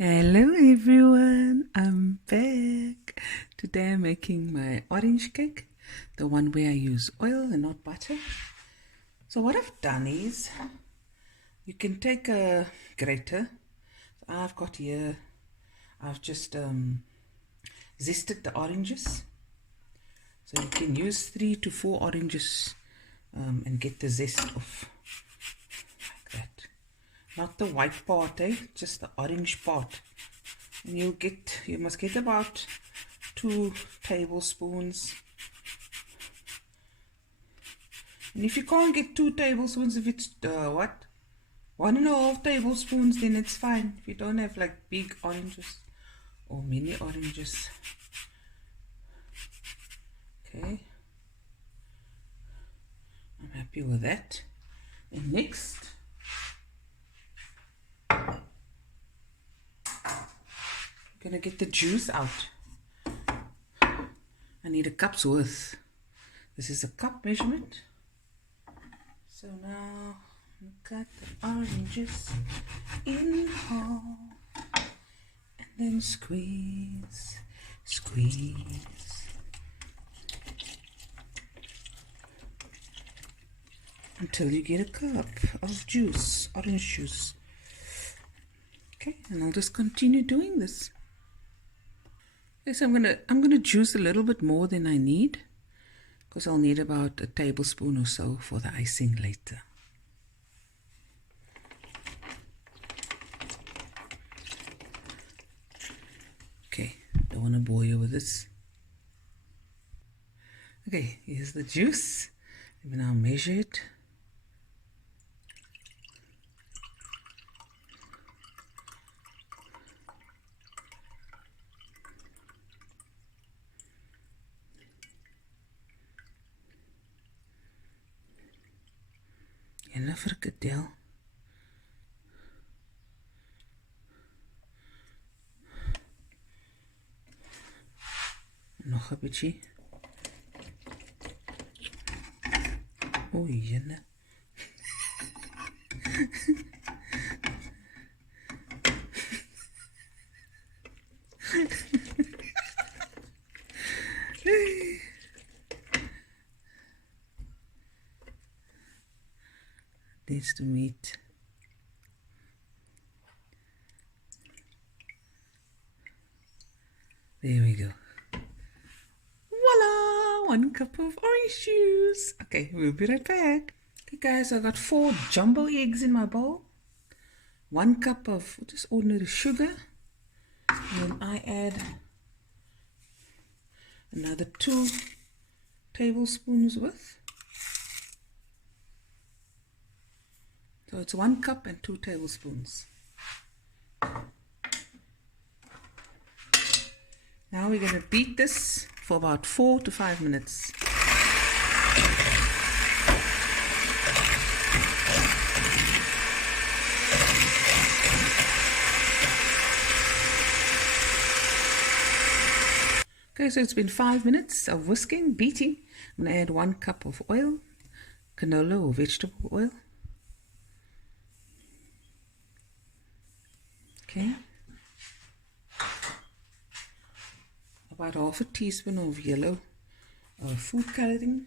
Hello everyone, I'm back. Today I'm making my orange cake, the one where I use oil and not butter. So what I've done is, you can take a grater. I've got here, I've just zested the oranges. So you can use 3 to 4 oranges and get the zest off like that. Not the white part, just the orange part. And you must get about 2 tablespoons. And if you can't get 2 tablespoons, if it's 1.5 tablespoons, then it's fine. If you don't have like big oranges or mini oranges. Okay, I'm happy with that. And next, I'm gonna get the juice out. I need a cup's worth. This is a cup measurement. So now cut the oranges in half and then squeeze, until you get a cup of juice, orange juice. Okay, and I'll just continue doing this. Yes, I'm gonna juice a little bit more than I need, because I'll need about a tablespoon or so for the icing later. Okay, don't want to bore you with this. Okay, here's the juice. Let me now measure it. En 'n frikadel. Nog 'n bietjie. Oei, jene. Needs to meet. There we go. Voila! 1 cup of orange juice. Okay, we'll be right back. Okay guys, I got 4 jumbo eggs in my bowl. 1 cup of just ordinary sugar. And then I add another 2 tablespoons worth. So it's 1 cup and 2 tablespoons. Now we're going to beat this for about 4 to 5 minutes. Okay, so it's been 5 minutes of whisking, beating. I'm going to add 1 cup of oil, canola or vegetable oil. Okay, about half a teaspoon of yellow food coloring,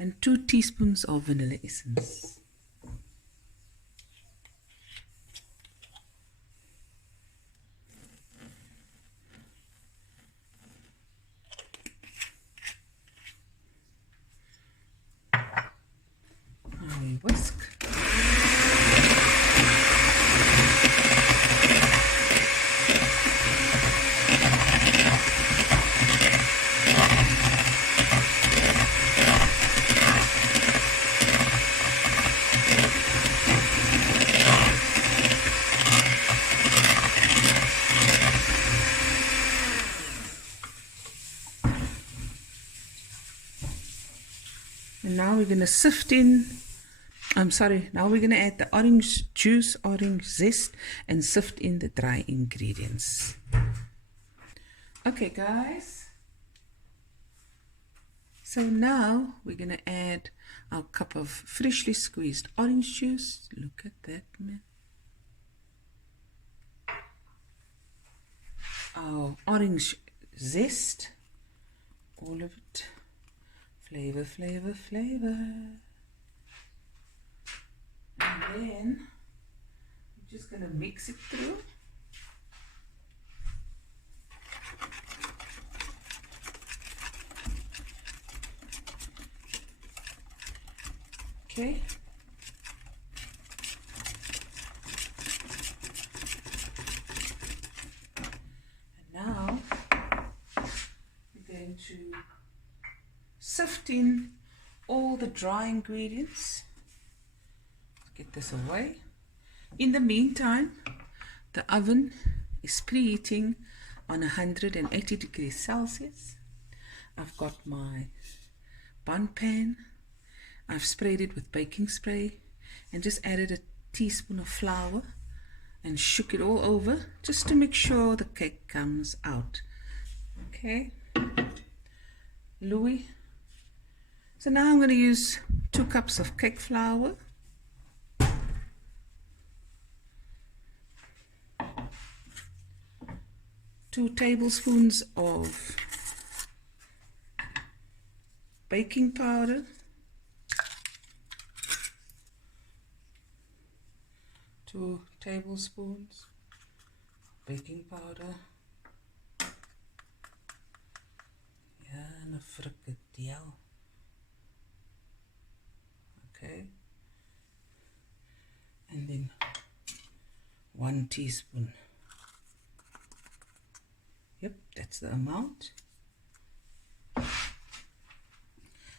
and 2 teaspoons of vanilla essence. Whisk. And now we're going to sift in. Now we're going to add the orange juice, orange zest, and sift in the dry ingredients. Okay guys, So now we're going to add our cup of freshly squeezed orange juice. Look at that, man. Our orange zest, all of it. Flavor, flavor, flavor. And then I'm just going to mix it through. Okay. And now we're going to sift in all the dry ingredients. Get this away. In the meantime, the oven is preheating on 180 degrees Celsius. I've got my bun pan. I've sprayed it with baking spray and just added a teaspoon of flour and shook it all over just to make sure the cake comes out. Okay, Louis. So now I'm going to use 2 cups of cake flour. Two tablespoons of baking powder. 2 tablespoons baking powder. Ja, en 'n frikadel. Okay. And then 1 teaspoon. Yep, that's the amount.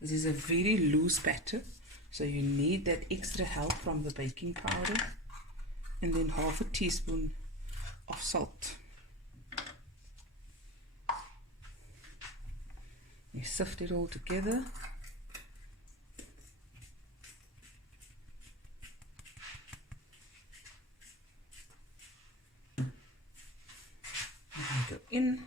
This is a very loose batter, so you need that extra help from the baking powder. And then 1/2 teaspoon of salt. You sift it all together. And go in.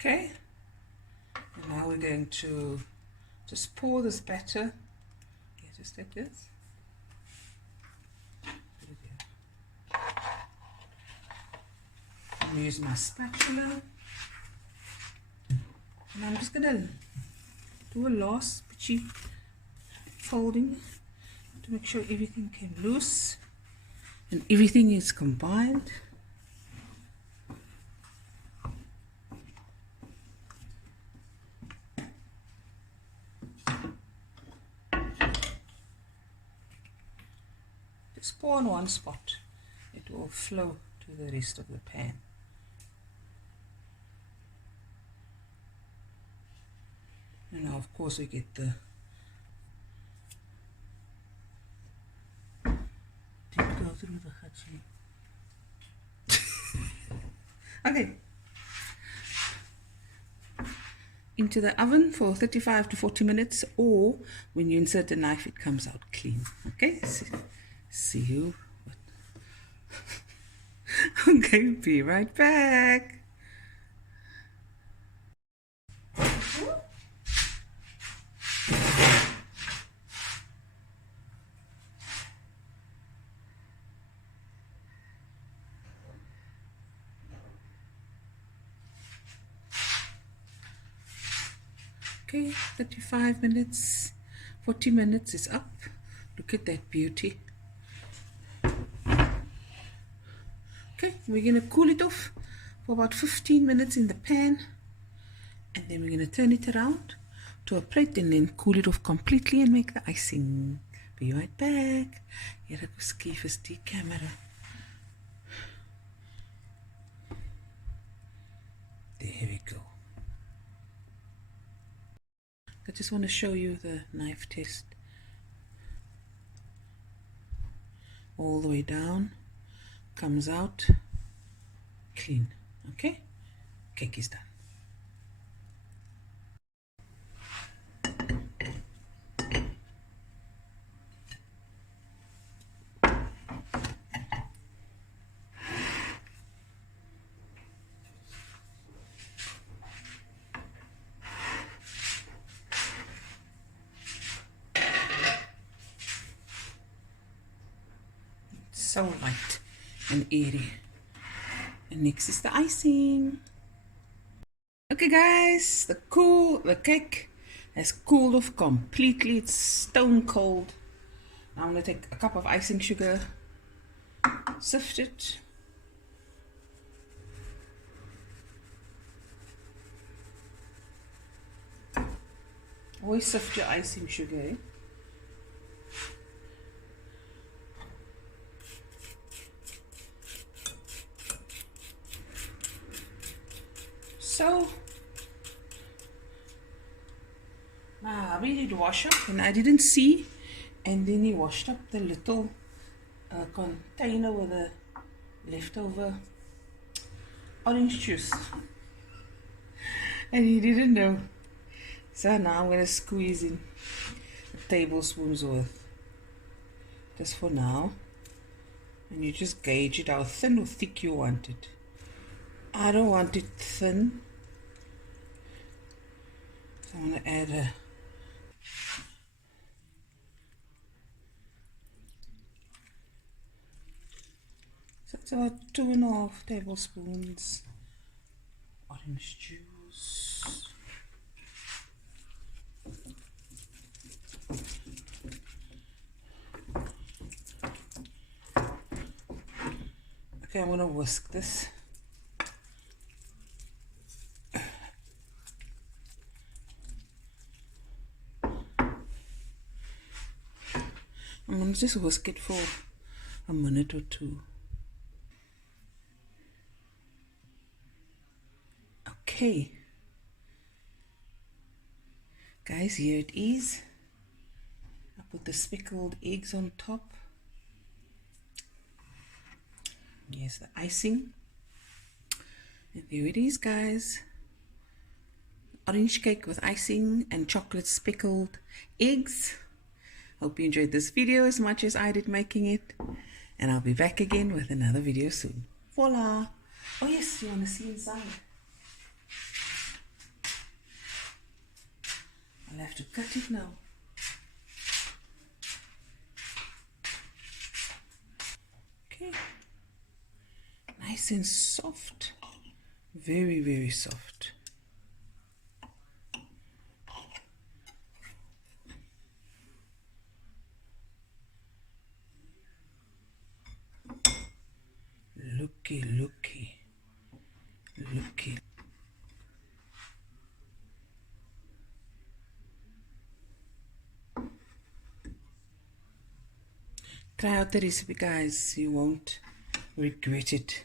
Okay, and now we're going to just pour this batter, okay, just like this. I'm using my spatula, and I'm just going to do a last pitchy folding to make sure everything came loose and everything is combined. Just pour on one spot, it will flow to the rest of the pan. And now of course we get the didn't go through the hachi. Okay. Into the oven for 35 to 40 minutes, or when you insert the knife it comes out clean. Okay, see you. Okay, be right back. Okay, 35 minutes, 40 minutes is up. Look at that beauty. Okay, we're going to cool it off for about 15 minutes in the pan, And then we're going to turn it around to a plate and then cool it off completely and make the icing. Be right back. Here ek skief is die camera. There we go. I just want to show you the knife test. All the way down, comes out clean. Okay, cake is done. So light and airy. And next is the icing. Okay guys, the cake has cooled off completely. It's stone cold. Now I'm going to take a cup of icing sugar, sift it. Always sift your icing sugar, eh? So now we did wash up and I didn't see, and then he washed up the little container with the leftover orange juice and he didn't know. So now I'm going to squeeze in a tablespoon's worth just for now, and you just gauge it how thin or thick you want it. I don't want it thin, so I'm going to add a so it's about 2.5 tablespoons orange juice. Okay, I'm going to whisk this. I'm going to just whisk it for a minute or two. Okay. Guys, here it is. I put the speckled eggs on top. Here's the icing. And there it is, guys. Orange cake with icing and chocolate speckled eggs. Hope you enjoyed this video as much as I did making it. And I'll be back again with another video soon. Voila! Oh yes, you want to see inside? I'll have to cut it now. Okay. Nice and soft. Very, very soft. Looky, looky, looky. Try out the recipe, guys. You won't regret it.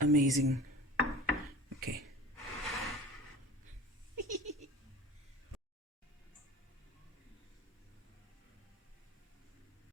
Amazing.